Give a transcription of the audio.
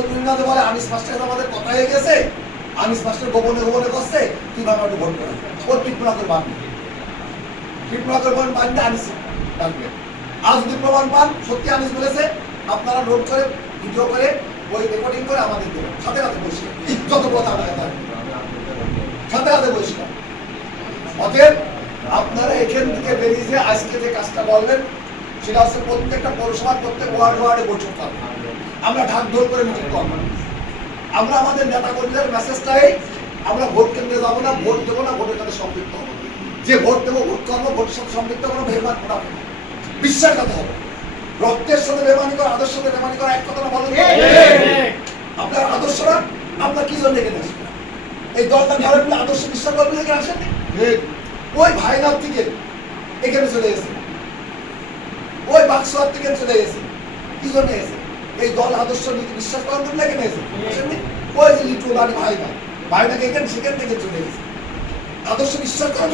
তৎপরিণামে বলে আনিস মাস্টার আমাদের কথা হয়ে গেছে, আনিস মাস্টার গোপনে গোপনে করছে, তুই ভাবে একটু ভোট করে ওর টিপনা করে বাঁধবে, টিপনা করে বাঁধবে আনিস ডাকবে। আর যদি প্রমাণ পান সত্যি আনিস বলেছে, আপনারা নোট করে ভিডিও করে ওই রেকর্ডিং করে আমাদের দেবেন, সাথে সাথে বসিয়ে যত কথা আপনাকে থাকবে সাথে সাথে বসিয়ে। অতএব আপনারা এখান থেকে বেরিয়ে আজকে যে কাজটা বললেন সেটা হচ্ছে প্রত্যেকটা পৌরসভার প্রত্যেক ওয়ার্ডে বৈঠক করবো, আমরা ঢাক ঢোল করে মিটিং করবো। আমরা আমাদের নেতা কর্মীদের মেসেজটাই আমরা ভোট কেন্দ্রে যাবো না, ভোট দেবো না, ভোটের সাথে সম্পৃক্ত হবো, যে ভোট দেবো ভোট করবো, ভোটের সাথে সম্পৃক্ত কোনো বেমান করা হবে না, বিশ্বাসঘাত হবে। রক্তের সাথে বেমানি করা, আদর্শের সাথে বেমানি করা এক কথা না বলেন? আপনার আদর্শরা আপনার কি জন্য এখানে আসবে? এই দলটা ঘরের আদর্শ বিশ্বাস করবেন এখানে আসেন, ওই ভাইনার থেকে এখানে চলে গেছে, ওই বাক্সার থেকে চলে গেছে, কি জন্য এসে? এই দল আদর্শ নীতি বিশ্বাস করার জন্য এখানে এসে, ওই যে লিটু ভাইনা ভাইনাকে এখানে সেখান থেকে চলে গেছে, আদর্শ বিশ্বাস করার